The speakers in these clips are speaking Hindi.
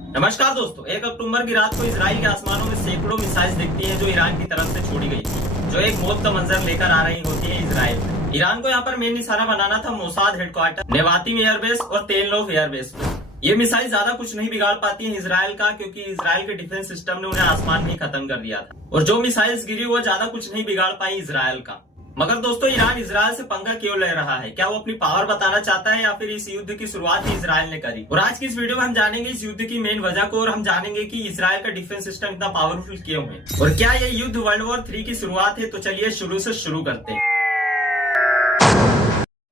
नमस्कार दोस्तों, 1 अक्टूबर की रात को इजराइल के आसमानों में सैकड़ों मिसाइल्स दिखती हैं जो ईरान की तरफ से छोड़ी गई थी, जो एक मौत का मंजर लेकर आ रही होती है इजराइल में। ईरान को यहाँ पर मेन निशाना बनाना था मोसाद हेडक्वार्टर, नेवातीम एयरबेस और तेलनोफ एयरबेस को। ये मिसाइल ज्यादा कुछ नहीं बिगाड़ पाती है इजराइल का, क्योंकि इजराइल के डिफेंस सिस्टम ने उन्हें आसमान में ही खत्म कर दिया था। और जो मिसाइल्स गिरी वो ज्यादा कुछ नहीं बिगाड़ पाई इजराइल का। मगर दोस्तों, ईरान इजराइल से पंगा क्यों ले रहा है? क्या वो अपनी पावर बताना चाहता है या फिर इस युद्ध की शुरुआत ही इजराइल ने करी? और आज की इस वीडियो में हम जानेंगे इस युद्ध की मेन वजह को, और हम जानेंगे कि इजराइल का डिफेंस सिस्टम इतना पावरफुल क्यों है और क्या ये युद्ध वर्ल्ड वॉर 3 की शुरुआत है। तो चलिए शुरू से शुरू करते हैं।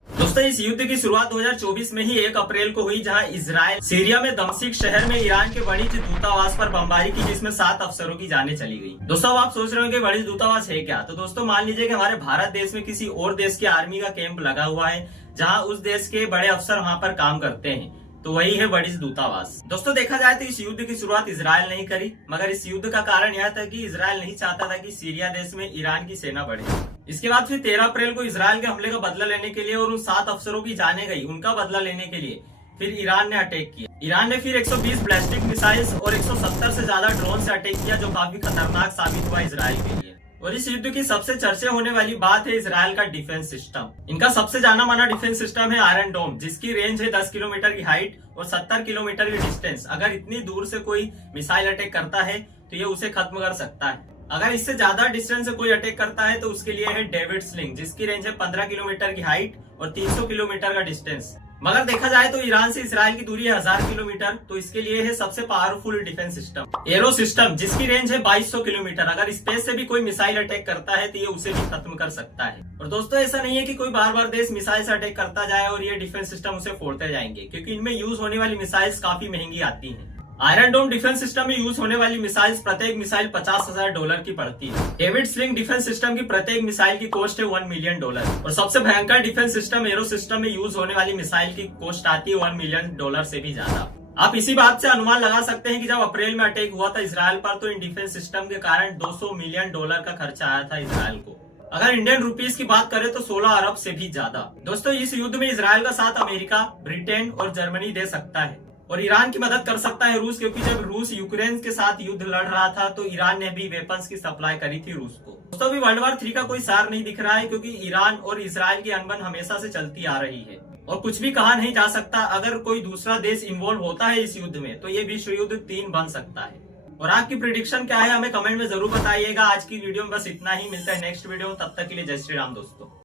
दोस्तों, इस युद्ध की शुरुआत 2024 में ही 1 अप्रैल को हुई, जहां इजराइल सीरिया में दमिश्क शहर में ईरान के वाणिज्य दूतावास पर बमबारी की, जिसमें 7 अफसरों की जानें चली गई। दोस्तों, अब आप सोच रहे होंगे वाणिज्य दूतावास है क्या? तो दोस्तों, मान लीजिए कि हमारे भारत देश में किसी और देश के आर्मी का कैंप लगा हुआ है, जहां उस देश के बड़े अफसर वहां पर काम करते हैं, तो वही है वाणिज्य दूतावास। दोस्तों, देखा जाए तो इस युद्ध की शुरुआत इजराइल नहीं करी, मगर इस युद्ध का कारण यह था कि इजराइल नहीं चाहता था कि सीरिया देश में ईरान की सेना बढ़े। इसके बाद फिर 13 अप्रैल को इजराइल के हमले का बदला लेने के लिए और उन 7 अफसरों की जाने गई उनका बदला लेने के लिए फिर ईरान ने अटैक किया। ईरान ने फिर 120 बैलिस्टिक मिसाइल्स और 170 से ज्यादा ड्रोन से अटैक किया, जो काफी खतरनाक साबित हुआ इजराइल के लिए। और इस युद्ध की सबसे चर्चा होने वाली बात है इजराइल का डिफेंस सिस्टम। इनका सबसे जाना माना डिफेंस सिस्टम है आयरन डोम, जिसकी रेंज है 10 किलोमीटर की हाइट और 70 किलोमीटर की डिस्टेंस। अगर इतनी दूर से कोई मिसाइल अटैक करता है तो ये उसे खत्म कर सकता है। अगर इससे ज्यादा डिस्टेंस से कोई अटैक करता है तो उसके लिए है डेविड स्लिंग, जिसकी रेंज है 15 किलोमीटर की हाइट और 300 किलोमीटर का डिस्टेंस। मगर देखा जाए तो ईरान से इसराइल की दूरी है 1000 किलोमीटर, तो इसके लिए है सबसे powerful defence system arrow system, जिसकी रेंज है 2200 किलोमीटर। अगर स्पेस से भी कोई मिसाइल अटैक करता है तो ये उसे भी खत्म कर सकता है। और दोस्तों, ऐसा नहीं है कि कोई बार बार देश मिसाइल से अटैक करता जाए और ये डिफेंस सिस्टम उसे फोड़ते जाएंगे, क्योंकि इनमें यूज होने वाली मिसाइल्स काफी महंगी आती है। आयरन डोम डिफेंस सिस्टम में यूज होने वाली मिसाइल्स प्रत्येक मिसाइल $50,000 की पड़ती है। डेविड स्लिंग डिफेंस सिस्टम की प्रत्येक मिसाइल की कॉस्ट है $1 मिलियन। और सबसे भयंकर डिफेंस सिस्टम एरो सिस्टम में यूज होने वाली मिसाइल की कॉस्ट आती है $1 मिलियन से भी ज्यादा। आप इसी बात से अनुमान लगा सकते हैं कि जब अप्रैल में अटैक हुआ था इसराइल पर, तो इन डिफेंस सिस्टम के कारण $200 मिलियन का खर्चा आया था इसराइल को। अगर इंडियन रुपीस की बात करें तो 16 अरब से भी ज्यादा। दोस्तों, इस युद्ध में इसराइल का साथ अमेरिका, ब्रिटेन और जर्मनी दे सकता है, और ईरान की मदद कर सकता है रूस, क्योंकि जब रूस यूक्रेन के साथ युद्ध लड़ रहा था तो ईरान ने भी वेपन्स की सप्लाई करी थी रूस को। दोस्तों, अभी वर्ल्ड वॉर 3 का कोई सार नहीं दिख रहा है, क्योंकि ईरान और इसराइल की अनबन हमेशा से चलती आ रही है और कुछ भी कहा नहीं जा सकता। अगर कोई दूसरा देश इन्वॉल्व होता है इस युद्ध में तो ये विश्व युद्ध 3 बन सकता है। और आपकी प्रिडिक्शन क्या है हमें कमेंट में जरूर बताइएगा। आज की वीडियो में बस इतना ही, मिलता है नेक्स्ट वीडियो, तब तक के लिए जय श्री राम दोस्तों।